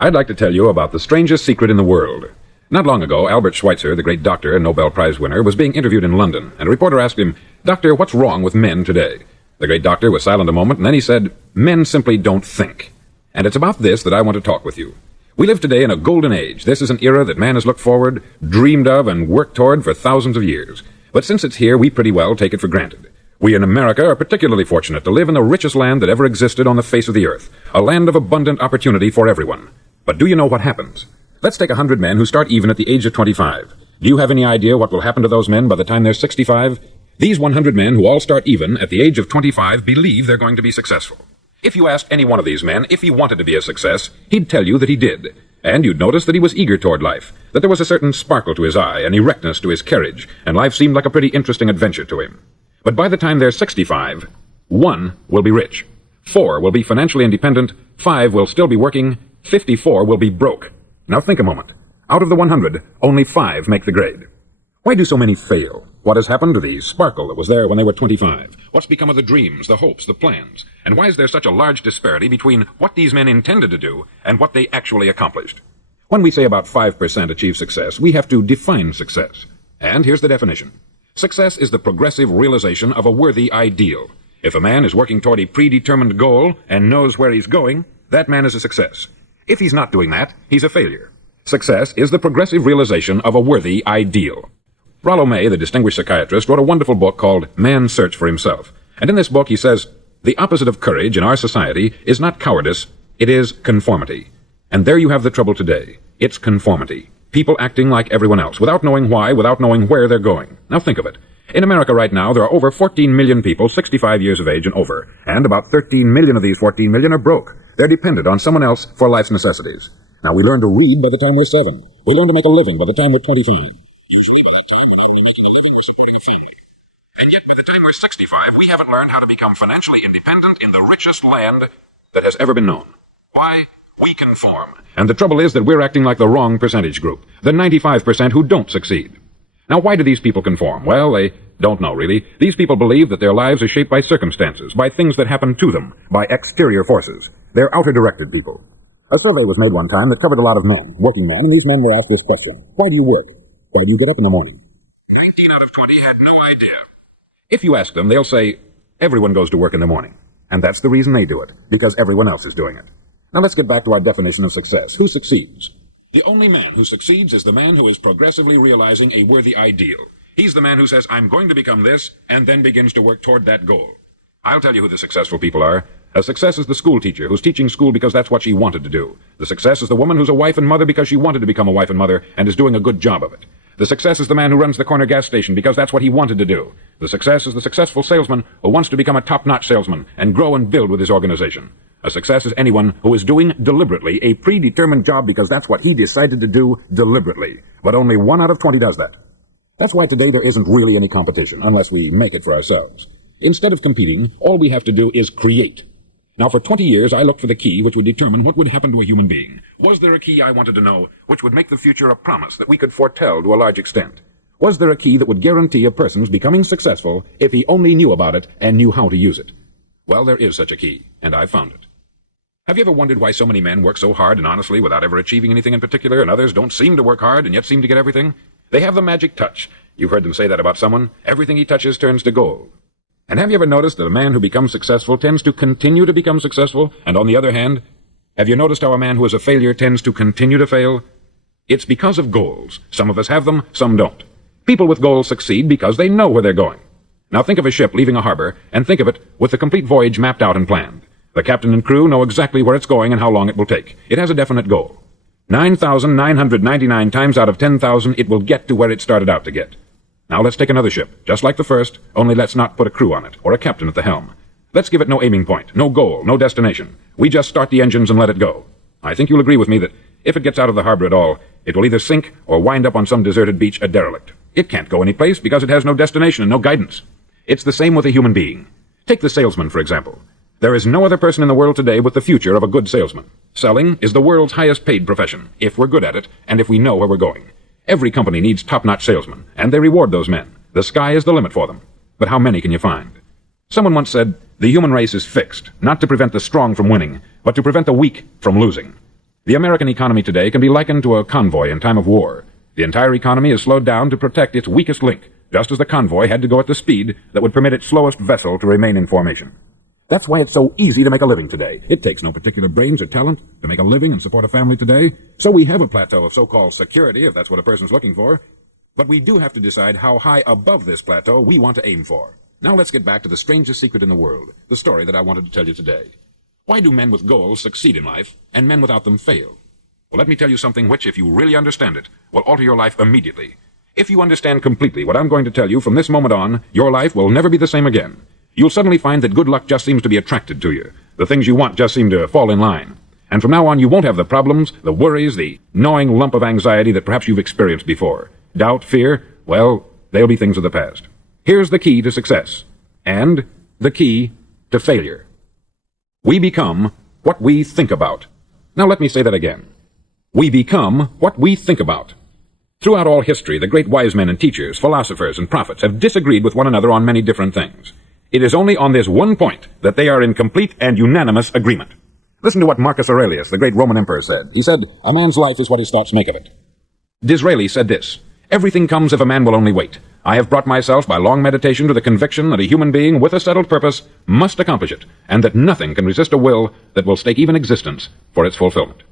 I'd like to tell you about the strangest secret in the world. Not long ago, Albert Schweitzer, the great doctor and Nobel Prize winner, was being interviewed in London, and a reporter asked him, "Doctor, what's wrong with men today?" The great doctor was silent a moment, and then he said, "Men simply don't think." And it's about this that I want to talk with you. We live today in a golden age. This is an era that man has looked forward, dreamed of, and worked toward for thousands of years. But since it's here, we pretty well take it for granted. We in America are particularly fortunate to live in the richest land that ever existed on the face of the earth, a land of abundant opportunity for everyone. But do you know what happens? Let's take 100 men who start even at the age of 25. Do you have any idea what will happen to those men by the time they're 65? These 100 men who all start even at the age of 25 believe they're going to be successful. If you asked any one of these men if he wanted to be a success, he'd tell you that he did. And you'd notice that he was eager toward life, that there was a certain sparkle to his eye, an erectness to his carriage, and life seemed like a pretty interesting adventure to him. But by the time they're 65, 1 will be rich, 4 will be financially independent, 5 will still be working, 54 will be broke. Now think a moment. Out of the 100, only 5 make the grade. Why do so many fail? What has happened to the sparkle that was there when they were 25? What's become of the dreams, the hopes, the plans? And why is there such a large disparity between what these men intended to do and what they actually accomplished? When we say about 5% achieve success, we have to define success. And here's the definition. Success is the progressive realization of a worthy ideal. If a man is working toward a predetermined goal and knows where he's going, that man is a success. If he's not doing that, he's a failure. Success is the progressive realization of a worthy ideal. Rollo May, the distinguished psychiatrist, wrote a wonderful book called Man's Search for Himself. And in this book he says, the opposite of courage in our society is not cowardice, it is conformity. And there you have the trouble today. It's conformity. People acting like everyone else, without knowing why, without knowing where they're going. Now think of it. In America right now, there are over 14 million people 65 years of age and over, and about 13 million of these 14 million are broke. They're dependent on someone else for life's necessities. Now, we learn to read by the time we're 7. We learn to make a living by the time we're 25. Usually by that time, we're not only making a living, we're supporting a family. And yet, by the time we're 65, we haven't learned how to become financially independent in the richest land that has ever been known. Why? We conform. And the trouble is that we're acting like the wrong percentage group, the 95% who don't succeed. Now, why do these people conform? Well, they don't know, really. These people believe that their lives are shaped by circumstances, by things that happen to them, by exterior forces. They're outer-directed people. A survey was made one time that covered a lot of men, working men, and these men were asked this question. Why do you work? Why do you get up in the morning? 19 out of 20 had no idea. If you ask them, they'll say, everyone goes to work in the morning. And that's the reason they do it, because everyone else is doing it. Now let's get back to our definition of success. Who succeeds? The only man who succeeds is the man who is progressively realizing a worthy ideal. He's the man who says, I'm going to become this, and then begins to work toward that goal. I'll tell you who the successful people are. A success is the school teacher who's teaching school because that's what she wanted to do. The success is the woman who's a wife and mother because she wanted to become a wife and mother and is doing a good job of it. The success is the man who runs the corner gas station because that's what he wanted to do. The success is the successful salesman who wants to become a top-notch salesman and grow and build with his organization. A success is anyone who is doing deliberately a predetermined job because that's what he decided to do deliberately. But only 1 out of 20 does that. That's why today there isn't really any competition, unless we make it for ourselves. Instead of competing, all we have to do is create. Now, for 20 years, I looked for the key which would determine what would happen to a human being. Was there a key I wanted to know which would make the future a promise that we could foretell to a large extent? Was there a key that would guarantee a person's becoming successful if he only knew about it and knew how to use it? Well, there is such a key, and I've found it. Have you ever wondered why so many men work so hard and honestly without ever achieving anything in particular, and others don't seem to work hard and yet seem to get everything? They have the magic touch. You've heard them say that about someone. Everything he touches turns to gold. And have you ever noticed that a man who becomes successful tends to continue to become successful? And on the other hand, have you noticed how a man who is a failure tends to continue to fail? It's because of goals. Some of us have them, some don't. People with goals succeed because they know where they're going. Now think of a ship leaving a harbor, and think of it with the complete voyage mapped out and planned. The captain and crew know exactly where it's going and how long it will take. It has a definite goal. 9,999 times out of 10,000, it will get to where it started out to get. Now let's take another ship, just like the first, only let's not put a crew on it, or a captain at the helm. Let's give it no aiming point, no goal, no destination. We just start the engines and let it go. I think you'll agree with me that if it gets out of the harbor at all, it will either sink or wind up on some deserted beach a derelict. It can't go anyplace because it has no destination and no guidance. It's the same with a human being. Take the salesman, for example. There is no other person in the world today with the future of a good salesman. Selling is the world's highest paid profession, if we're good at it and if we know where we're going. Every company needs top-notch salesmen, and they reward those men. The sky is the limit for them. But how many can you find? Someone once said, the human race is fixed, not to prevent the strong from winning, but to prevent the weak from losing. The American economy today can be likened to a convoy in time of war. The entire economy is slowed down to protect its weakest link, just as the convoy had to go at the speed that would permit its slowest vessel to remain in formation. That's why it's so easy to make a living today. It takes no particular brains or talent to make a living and support a family today. So we have a plateau of so-called security, if that's what a person's looking for. But we do have to decide how high above this plateau we want to aim for. Now let's get back to the strangest secret in the world, the story that I wanted to tell you today. Why do men with goals succeed in life, and men without them fail? Well, let me tell you something which, if you really understand it, will alter your life immediately. If you understand completely what I'm going to tell you from this moment on, your life will never be the same again. You'll suddenly find that good luck just seems to be attracted to you. The things you want just seem to fall in line. And from now on, you won't have the problems, the worries, the gnawing lump of anxiety that perhaps you've experienced before. Doubt, fear, well, they'll be things of the past. Here's the key to success, and the key to failure. We become what we think about. Now let me say that again. We become what we think about. Throughout all history, the great wise men and teachers, philosophers and prophets have disagreed with one another on many different things. It is only on this one point that they are in complete and unanimous agreement. Listen to what Marcus Aurelius, the great Roman emperor, said. He said, "A man's life is what his thoughts make of it." Disraeli said this, "Everything comes if a man will only wait. I have brought myself by long meditation to the conviction that a human being with a settled purpose must accomplish it, and that nothing can resist a will that will stake even existence for its fulfillment."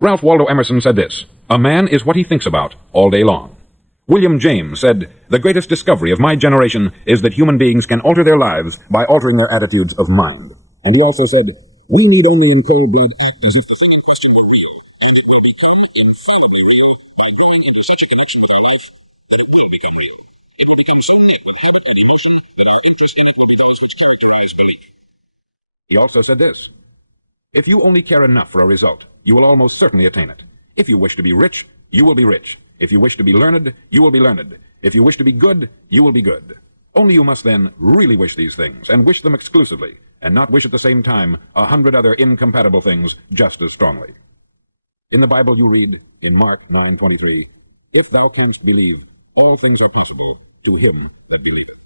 Ralph Waldo Emerson said this, "A man is what he thinks about all day long." William James said, "The greatest discovery of my generation is that human beings can alter their lives by altering their attitudes of mind." And he also said, "We need only in cold blood act as if the thing in question were real, and it will become infallibly real by growing into such a connection with our life that it will become real. It will become so knit with habit and emotion that our interest in it will be those which characterize belief." He also said this, "If you only care enough for a result, you will almost certainly attain it. If you wish to be rich, you will be rich. If you wish to be learned, you will be learned. If you wish to be good, you will be good. Only you must then really wish these things, and wish them exclusively, and not wish at the same time 100 other incompatible things just as strongly." In the Bible you read, in Mark 9:23, "If thou canst believe, all things are possible to him that believeth."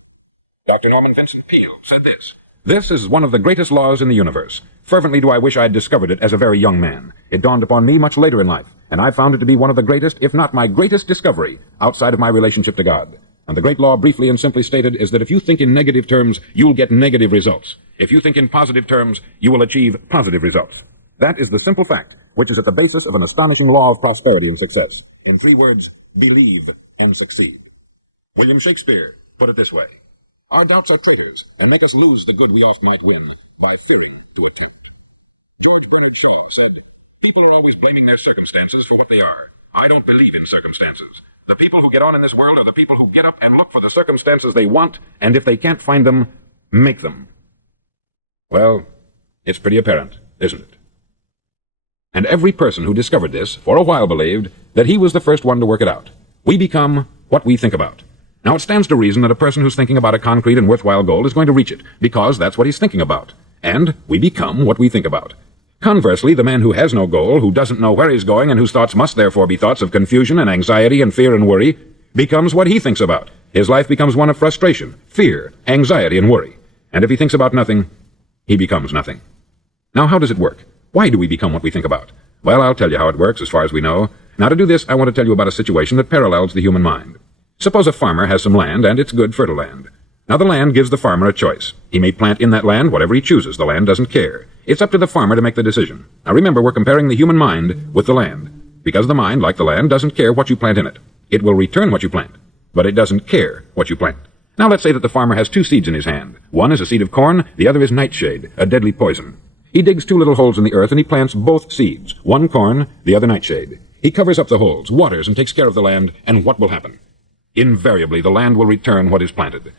Dr. Norman Vincent Peale said this, "This is one of the greatest laws in the universe. Fervently do I wish I had discovered it as a very young man. It dawned upon me much later in life, and I found it to be one of the greatest, if not my greatest discovery, outside of my relationship to God. And the great law, briefly and simply stated, is that if you think in negative terms, you'll get negative results. If you think in positive terms, you will achieve positive results. That is the simple fact, which is at the basis of an astonishing law of prosperity and success. In 3 words, believe and succeed." William Shakespeare put it this way, "Our doubts are traitors, and make us lose the good we oft might win by fearing to attempt." George Bernard Shaw said, "People are always blaming their circumstances for what they are. I don't believe in circumstances. The people who get on in this world are the people who get up and look for the circumstances they want, and if they can't find them, make them." Well, it's pretty apparent, isn't it? And every person who discovered this, for a while believed that he was the first one to work it out. We become what we think about. Now, it stands to reason that a person who's thinking about a concrete and worthwhile goal is going to reach it, because that's what he's thinking about. And we become what we think about. Conversely, the man who has no goal, who doesn't know where he's going, and whose thoughts must therefore be thoughts of confusion and anxiety and fear and worry, becomes what he thinks about. His life becomes one of frustration, fear, anxiety, and worry. And if he thinks about nothing, he becomes nothing. Now, how does it work? Why do we become what we think about? Well, I'll tell you how it works as far as we know. Now, to do this, I want to tell you about a situation that parallels the human mind. Suppose a farmer has some land, and it's good, fertile land. Now, the land gives the farmer a choice. He may plant in that land whatever he chooses. The land doesn't care. It's up to the farmer to make the decision. Now, remember, we're comparing the human mind with the land. Because the mind, like the land, doesn't care what you plant in it. It will return what you plant, but it doesn't care what you plant. Now, let's say that the farmer has 2 seeds in his hand. One is a seed of corn, the other is nightshade, a deadly poison. He digs 2 little holes in the earth, and he plants both seeds, one corn, the other nightshade. He covers up the holes, waters, and takes care of the land, and what will happen? Invariably, the land will return what is planted.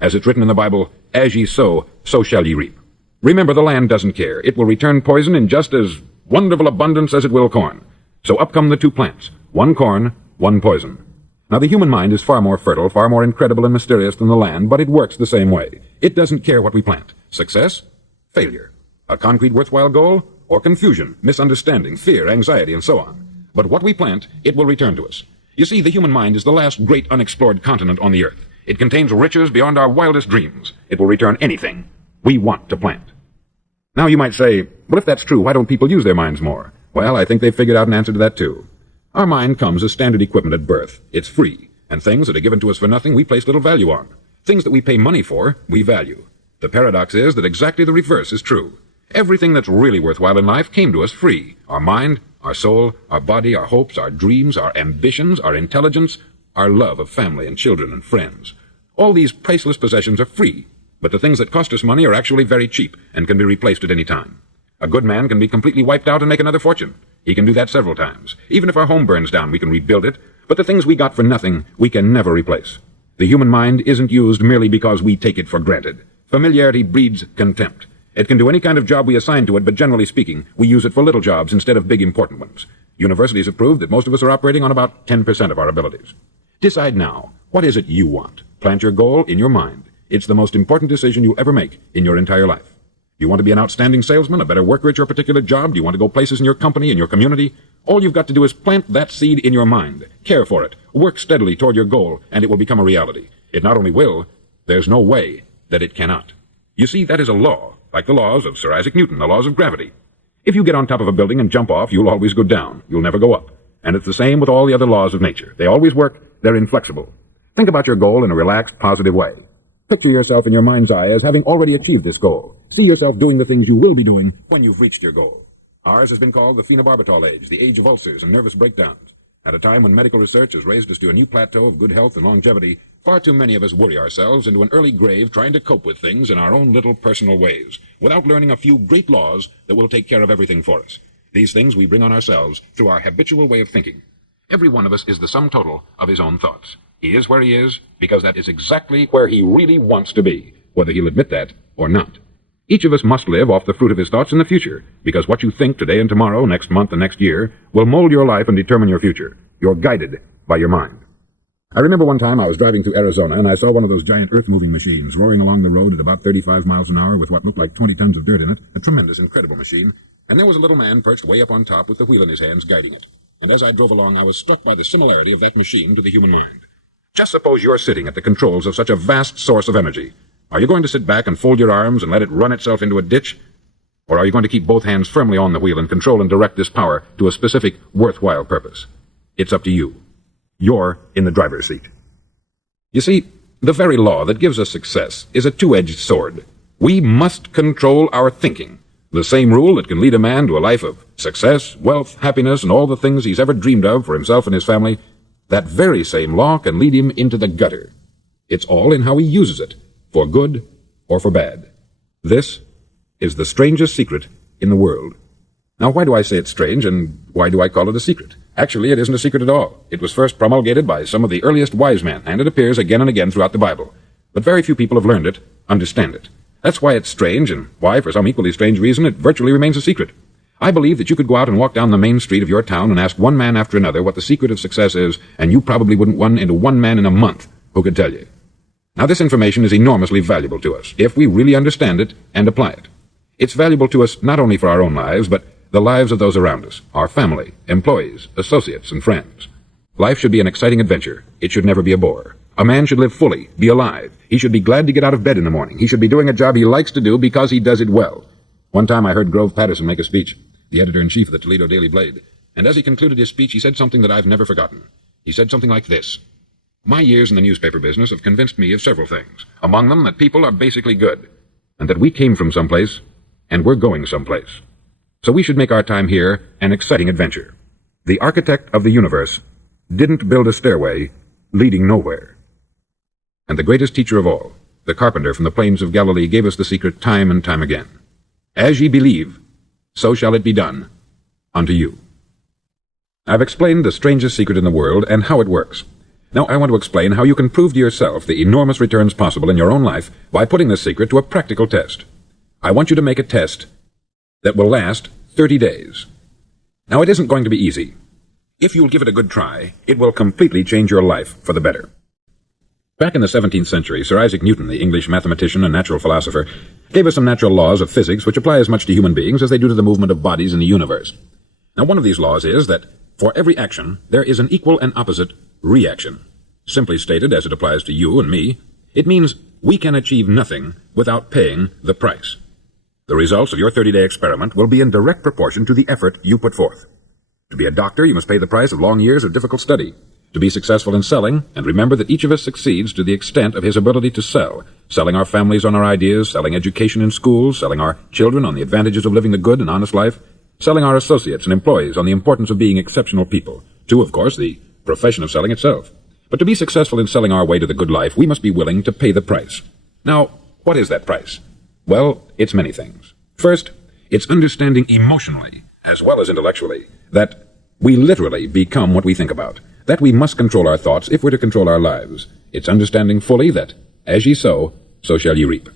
As it's written in the Bible, "As ye sow, so shall ye reap." Remember, the land doesn't care. It will return poison in just as wonderful abundance as it will corn. So up come the 2 plants, one corn, one poison. Now, the human mind is far more fertile, far more incredible and mysterious than the land, but it works the same way. It doesn't care what we plant. Success, failure. A concrete worthwhile goal, or confusion, misunderstanding, fear, anxiety, and so on. But what we plant, it will return to us. You see, the human mind is the last great unexplored continent on the earth. It contains riches beyond our wildest dreams. It will return anything we want to plant. Now, you might say, well, if that's true, why don't people use their minds more? Well, I think they've figured out an answer to that too. Our mind comes as standard equipment at birth. It's free, and things that are given to us for nothing we place little value on. Things that we pay money for, we value. The paradox is that exactly the reverse is true. Everything that's really worthwhile in life came to us free. Our mind, our soul, our body, our hopes, our dreams, our ambitions, our intelligence, our love of family and children and friends. All these priceless possessions are free, but the things that cost us money are actually very cheap and can be replaced at any time. A good man can be completely wiped out and make another fortune. He can do that several times. Even if our home burns down, we can rebuild it, but the things we got for nothing, we can never replace. The human mind isn't used merely because we take it for granted. Familiarity breeds contempt. It can do any kind of job we assign to it, but generally speaking, we use it for little jobs instead of big important ones. Universities have proved that most of us are operating on about 10% of our abilities. Decide now, what is it you want? Plant your goal in your mind. It's the most important decision you'll ever make in your entire life. Do you want to be an outstanding salesman, a better worker at your particular job? Do you want to go places in your company, in your community? All you've got to do is plant that seed in your mind. Care for it. Work steadily toward your goal, and it will become a reality. It not only will, there's no way that it cannot. You see, that is a law, like the laws of Sir Isaac Newton, the laws of gravity. If you get on top of a building and jump off, you'll always go down. You'll never go up. And it's the same with all the other laws of nature. They always work. They're inflexible. Think about your goal in a relaxed, positive way. Picture yourself in your mind's eye as having already achieved this goal. See yourself doing the things you will be doing when you've reached your goal. Ours has been called the phenobarbital age, the age of ulcers and nervous breakdowns. At a time when medical research has raised us to a new plateau of good health and longevity, far too many of us worry ourselves into an early grave trying to cope with things in our own little personal ways, without learning a few great laws that will take care of everything for us. These things we bring on ourselves through our habitual way of thinking. Every one of us is the sum total of his own thoughts. He is where he is because that is exactly where he really wants to be, whether he'll admit that or not. Each of us must live off the fruit of his thoughts in the future, because what you think today and tomorrow, next month and next year, will mold your life and determine your future. You're guided by your mind. I remember one time I was driving through Arizona and I saw one of those giant earth-moving machines roaring along the road at about 35 miles an hour with what looked like 20 tons of dirt in it, a tremendous, incredible machine, and there was a little man perched way up on top with the wheel in his hands guiding it. And as I drove along, I was struck by the similarity of that machine to the human mind. Just suppose you're sitting at the controls of such a vast source of energy. Are you going to sit back and fold your arms and let it run itself into a ditch? Or are you going to keep both hands firmly on the wheel and control and direct this power to a specific, worthwhile purpose? It's up to you. You're in the driver's seat. You see, the very law that gives us success is a two-edged sword. We must control our thinking. The same rule that can lead a man to a life of success, wealth, happiness, and all the things he's ever dreamed of for himself and his family, that very same law can lead him into the gutter. It's all in how he uses it, for good or for bad. This is the strangest secret in the world. Now, why do I say it's strange, and why do I call it a secret? Actually, it isn't a secret at all. It was first promulgated by some of the earliest wise men, and it appears again and again throughout the Bible. But very few people have learned it, understand it. That's why it's strange, and why, for some equally strange reason, it virtually remains a secret. I believe that you could go out and walk down the main street of your town and ask one man after another what the secret of success is, and you probably wouldn't run into one man in a month who could tell you. Now, this information is enormously valuable to us, if we really understand it and apply it. It's valuable to us not only for our own lives, but the lives of those around us, our family, employees, associates, and friends. Life should be an exciting adventure. It should never be a bore. A man should live fully, be alive. He should be glad to get out of bed in the morning. He should be doing a job he likes to do because he does it well. One time I heard Grove Patterson make a speech, the editor-in-chief of the Toledo Daily Blade, and as he concluded his speech, he said something that I've never forgotten. He said something like this: "My years in the newspaper business have convinced me of several things, among them that people are basically good, and that we came from someplace, and we're going someplace. So we should make our time here an exciting adventure. The architect of the universe didn't build a stairway leading nowhere." And the greatest teacher of all, the carpenter from the plains of Galilee, gave us the secret time and time again. As ye believe, so shall it be done unto you. I've explained the strangest secret in the world and how it works. Now I want to explain how you can prove to yourself the enormous returns possible in your own life by putting this secret to a practical test. I want you to make a test that will last 30 days. Now, it isn't going to be easy. If you'll give it a good try, it will completely change your life for the better. Back in the 17th century, Sir Isaac Newton, the English mathematician and natural philosopher, gave us some natural laws of physics which apply as much to human beings as they do to the movement of bodies in the universe. Now, one of these laws is that for every action, there is an equal and opposite reaction. Simply stated, as it applies to you and me, it means we can achieve nothing without paying the price. The results of your 30-day experiment will be in direct proportion to the effort you put forth. To be a doctor, you must pay the price of long years of difficult study. To be successful in selling, and remember that each of us succeeds to the extent of his ability to sell, selling our families on our ideas, selling education in schools, selling our children on the advantages of living the good and honest life, selling our associates and employees on the importance of being exceptional people, to, of course, the profession of selling itself. But to be successful in selling our way to the good life, we must be willing to pay the price. Now, what is that price? Well, it's many things. First, it's understanding emotionally, as well as intellectually, that we literally become what we think about, that we must control our thoughts if we're to control our lives. It's understanding fully that, as ye sow, so shall ye reap.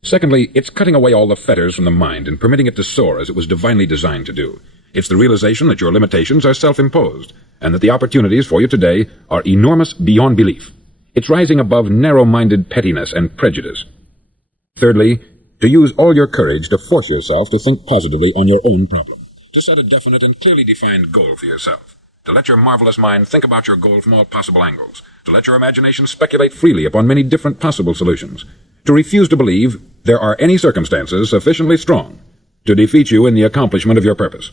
Secondly, it's cutting away all the fetters from the mind and permitting it to soar as it was divinely designed to do. It's the realization that your limitations are self-imposed, and that the opportunities for you today are enormous beyond belief. It's rising above narrow-minded pettiness and prejudice. Thirdly, to use all your courage to force yourself to think positively on your own problem, to set a definite and clearly defined goal for yourself, to let your marvelous mind think about your goal from all possible angles, to let your imagination speculate freely upon many different possible solutions, to refuse to believe there are any circumstances sufficiently strong to defeat you in the accomplishment of your purpose,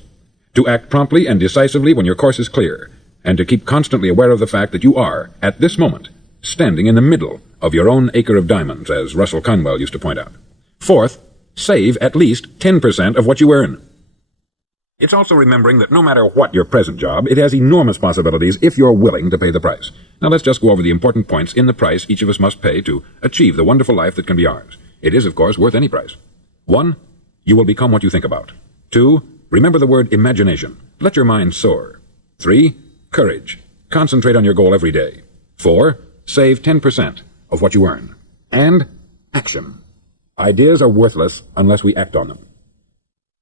to act promptly and decisively when your course is clear, and to keep constantly aware of the fact that you are, at this moment, standing in the middle of your own acre of diamonds, as Russell Conwell used to point out. Fourth, save at least 10% of what you earn. It's also remembering that no matter what your present job, it has enormous possibilities if you're willing to pay the price. Now let's just go over the important points in the price each of us must pay to achieve the wonderful life that can be ours. It is, of course, worth any price. 1, you will become what you think about. 2, remember the word imagination. Let your mind soar. 3, courage. Concentrate on your goal every day. 4, save 10% of what you earn. And action. Ideas are worthless unless we act on them.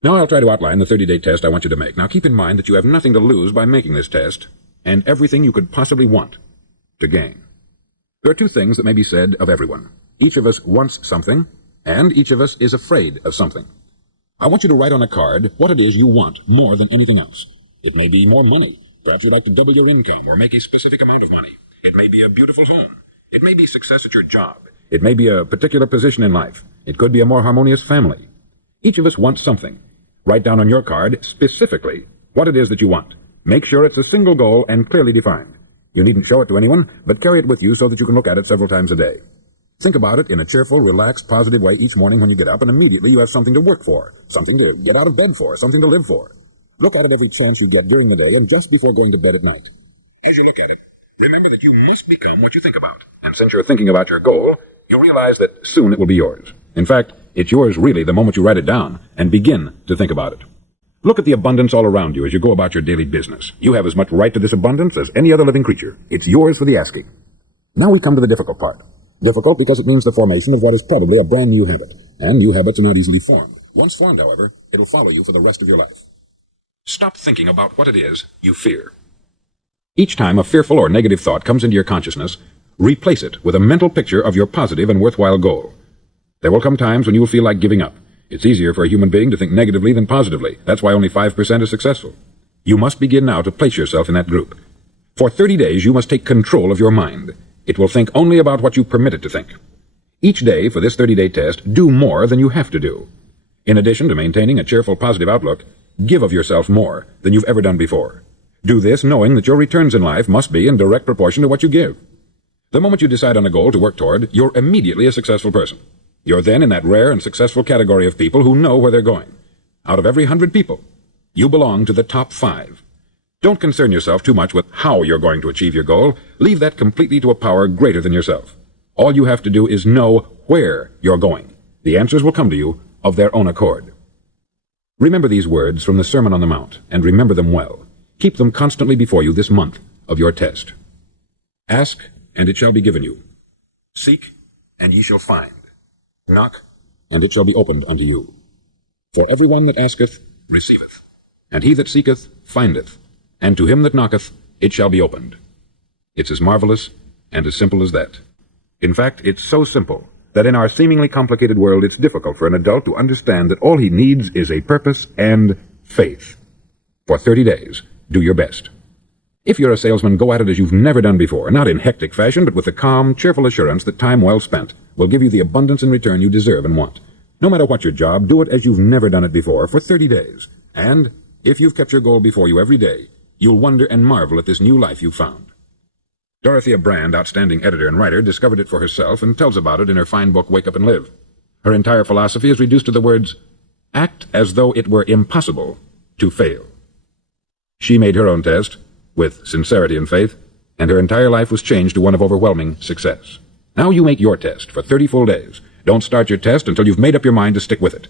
Now I'll try to outline the 30-day test I want you to make. Now keep in mind that you have nothing to lose by making this test, and everything you could possibly want to gain. There are 2 things that may be said of everyone. Each of us wants something, and each of us is afraid of something. I want you to write on a card what it is you want more than anything else. It may be more money. Perhaps you'd like to double your income or make a specific amount of money. It may be a beautiful home. It may be success at your job. It may be a particular position in life. It could be a more harmonious family. Each of us wants something. Write down on your card specifically what it is that you want. Make sure it's a single goal and clearly defined. You needn't show it to anyone, but carry it with you so that you can look at it several times a day. Think about it in a cheerful, relaxed, positive way each morning when you get up, and immediately you have something to work for, something to get out of bed for, something to live for. Look at it every chance you get during the day and just before going to bed at night. As you look at it, remember that you must become what you think about. And since you're thinking about your goal, you'll realize that soon it will be yours. In fact, it's yours really the moment you write it down and begin to think about it. Look at the abundance all around you as you go about your daily business. You have as much right to this abundance as any other living creature. It's yours for the asking. Now we come to the difficult part. Difficult because it means the formation of what is probably a brand new habit. And new habits are not easily formed. Once formed, however, it'll follow you for the rest of your life. Stop thinking about what it is you fear. Each time a fearful or negative thought comes into your consciousness, replace it with a mental picture of your positive and worthwhile goal. There will come times when you will feel like giving up. It's easier for a human being to think negatively than positively. That's why only 5% is successful. You must begin now to place yourself in that group. For 30 days, you must take control of your mind. It will think only about what you permit it to think. Each day for this 30-day test, do more than you have to do. In addition to maintaining a cheerful, positive outlook, give of yourself more than you've ever done before. Do this knowing that your returns in life must be in direct proportion to what you give. The moment you decide on a goal to work toward, you're immediately a successful person. You're then in that rare and successful category of people who know where they're going. Out of every 100 people, you belong to the top 5. Don't concern yourself too much with how you're going to achieve your goal. Leave that completely to a power greater than yourself. All you have to do is know where you're going. The answers will come to you of their own accord. Remember these words from the Sermon on the Mount, and remember them well. Keep them constantly before you this month of your test. Ask, and it shall be given you. Seek, and ye shall find. Knock, and it shall be opened unto you. For every one that asketh receiveth, and he that seeketh findeth, and to him that knocketh it shall be opened. It's as marvelous and as simple as that. In fact, it's so simple that in our seemingly complicated world it's difficult for an adult to understand that all he needs is a purpose and faith. For 30 days, do your best. If you're a salesman, go at it as you've never done before, not in hectic fashion, but with the calm, cheerful assurance that time well spent will give you the abundance in return you deserve and want. No matter what your job, do it as you've never done it before for 30 days. And if you've kept your goal before you every day, you'll wonder and marvel at this new life you've found. Dorothea Brand, outstanding editor and writer, discovered it for herself and tells about it in her fine book, Wake Up and Live. Her entire philosophy is reduced to the words, act as though it were impossible to fail. She made her own test, with sincerity and faith, and her entire life was changed to one of overwhelming success. Now you make your test for 30 full days. Don't start your test until you've made up your mind to stick with it.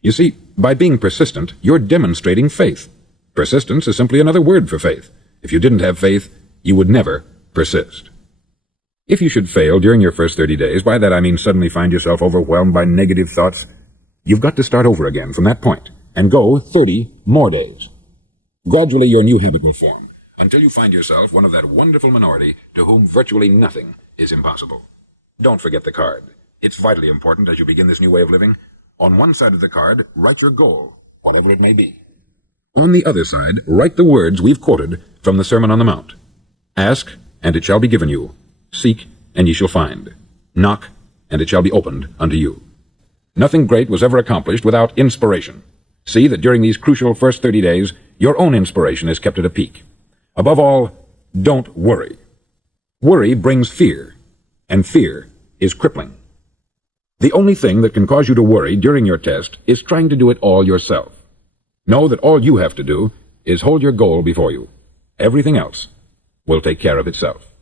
You see, by being persistent, you're demonstrating faith. Persistence is simply another word for faith. If you didn't have faith, you would never persist. If you should fail during your first 30 days, by that I mean suddenly find yourself overwhelmed by negative thoughts, you've got to start over again from that point and go 30 more days. Gradually your new habit will form until you find yourself one of that wonderful minority to whom virtually nothing is impossible. Don't forget the card. It's vitally important as you begin this new way of living. On one side of the card, write your goal, whatever it may be. On the other side, write the words we've quoted from the Sermon on the Mount. Ask, and it shall be given you. Seek, and ye shall find. Knock, and it shall be opened unto you. Nothing great was ever accomplished without inspiration. See that during these crucial first 30 days, your own inspiration is kept at a peak. Above all, don't worry. Worry brings fear, and fear is crippling. The only thing that can cause you to worry during your test is trying to do it all yourself. Know that all you have to do is hold your goal before you. Everything else will take care of itself.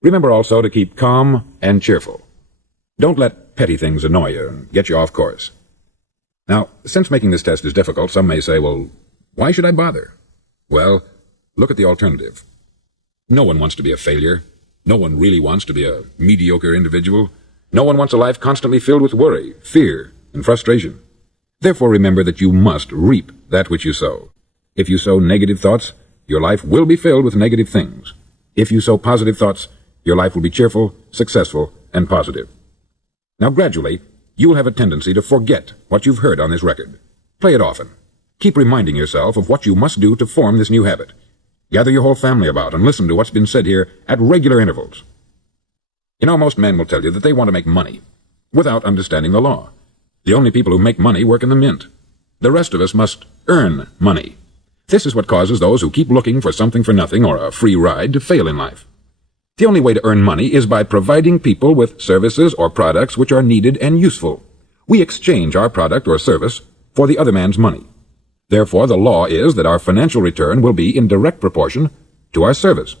Remember also to keep calm and cheerful. Don't let petty things annoy you and get you off course. Now, since making this test is difficult, some may say, well, why should I bother? Well, look at the alternative. No one wants to be a failure. No one really wants to be a mediocre individual. No one wants a life constantly filled with worry, fear, and frustration. Therefore, remember that you must reap that which you sow. If you sow negative thoughts, your life will be filled with negative things. If you sow positive thoughts, your life will be cheerful, successful, and positive. Now, gradually, you'll have a tendency to forget what you've heard on this record. Play it often. Keep reminding yourself of what you must do to form this new habit. Gather your whole family about and listen to what's been said here at regular intervals. You know, most men will tell you that they want to make money without understanding the law. The only people who make money work in the mint. The rest of us must earn money. This is what causes those who keep looking for something for nothing or a free ride to fail in life. The only way to earn money is by providing people with services or products which are needed and useful. We exchange our product or service for the other man's money. Therefore, the law is that our financial return will be in direct proportion to our service.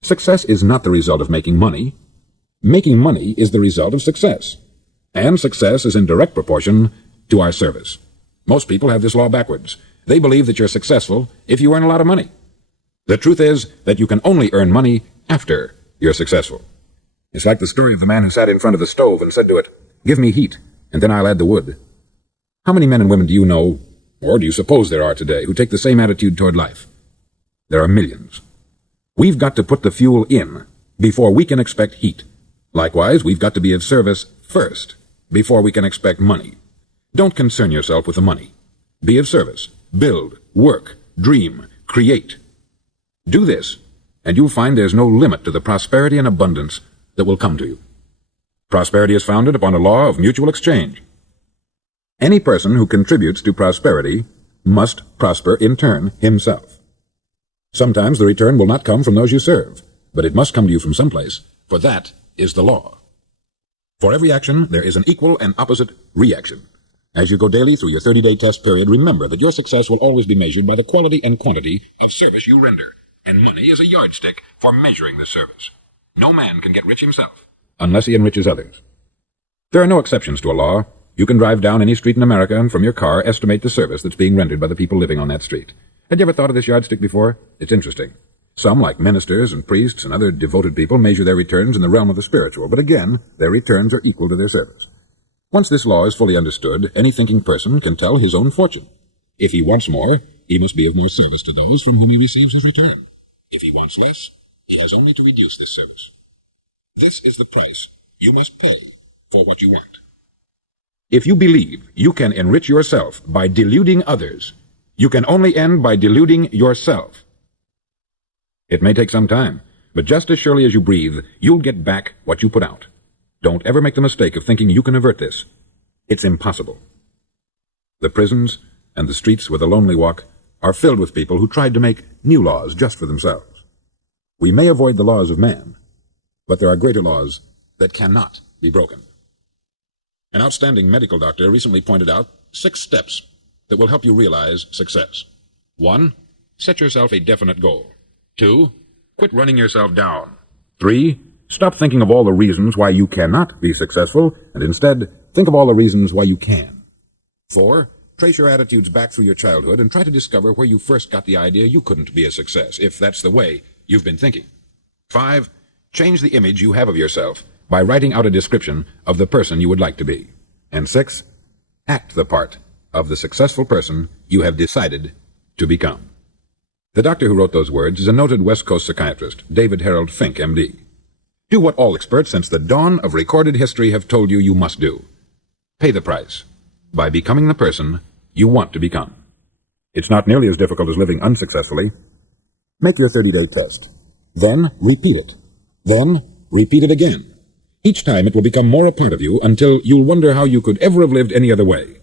Success is not the result of making money. Making money is the result of success. And success is in direct proportion to our service. Most people have this law backwards. They believe that you're successful if you earn a lot of money. The truth is that you can only earn money after you're successful. It's like the story of the man who sat in front of the stove and said to it, "Give me heat, and then I'll add the wood." How many men and women do you know, or do you suppose there are today, who take the same attitude toward life? There are millions. We've got to put the fuel in before we can expect heat. Likewise, we've got to be of service first before we can expect money. Don't concern yourself with the money. Be of service. Build, work, dream, create. Do this, and you'll find there's no limit to the prosperity and abundance that will come to you. Prosperity is founded upon a law of mutual exchange. Any person who contributes to prosperity must prosper in turn himself. Sometimes the return will not come from those you serve, but it must come to you from someplace, for that is the law. For every action, there is an equal and opposite reaction. As you go daily through your 30-day test period, remember that your success will always be measured by the quality and quantity of service you render, and money is a yardstick for measuring this service. No man can get rich himself unless he enriches others. There are no exceptions to a law. You can drive down any street in America and from your car estimate the service that's being rendered by the people living on that street. Had you ever thought of this yardstick before? It's interesting. Some, like ministers and priests and other devoted people, measure their returns in the realm of the spiritual, but again, their returns are equal to their service. Once this law is fully understood, any thinking person can tell his own fortune. If he wants more, he must be of more service to those from whom he receives his return. If he wants less, he has only to reduce this service. This is the price you must pay for what you want. If you believe you can enrich yourself by deluding others, you can only end by deluding yourself. It may take some time, but just as surely as you breathe, you'll get back what you put out. Don't ever make the mistake of thinking you can avert this. It's impossible. The prisons and the streets where the lonely walk are filled with people who tried to make new laws just for themselves. We may avoid the laws of man, but there are greater laws that cannot be broken. An outstanding medical doctor recently pointed out 6 steps that will help you realize success. 1. Set yourself a definite goal. 2. Quit running yourself down. 3. Stop thinking of all the reasons why you cannot be successful, and instead think of all the reasons why you can. 4. Trace your attitudes back through your childhood and try to discover where you first got the idea you couldn't be a success, if that's the way you've been thinking. 5. Change the image you have of yourself by writing out a description of the person you would like to be. And 6. Act the part of the successful person you have decided to become. The doctor who wrote those words is a noted West Coast psychiatrist, David Harold Fink, M.D. Do what all experts since the dawn of recorded history have told you you must do. Pay the price by becoming the person you want to become. It's not nearly as difficult as living unsuccessfully. Make your 30-day test. Then repeat it. Then repeat it again. Each time it will become more a part of you until you'll wonder how you could ever have lived any other way.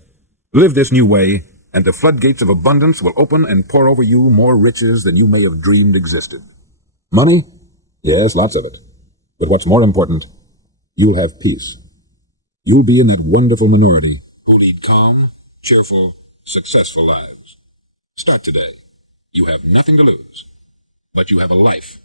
Live this new way, and the floodgates of abundance will open and pour over you more riches than you may have dreamed existed. Money? Yes, lots of it. But what's more important, you'll have peace. You'll be in that wonderful minority who lead calm, cheerful, successful lives. Start today. You have nothing to lose, but you have a life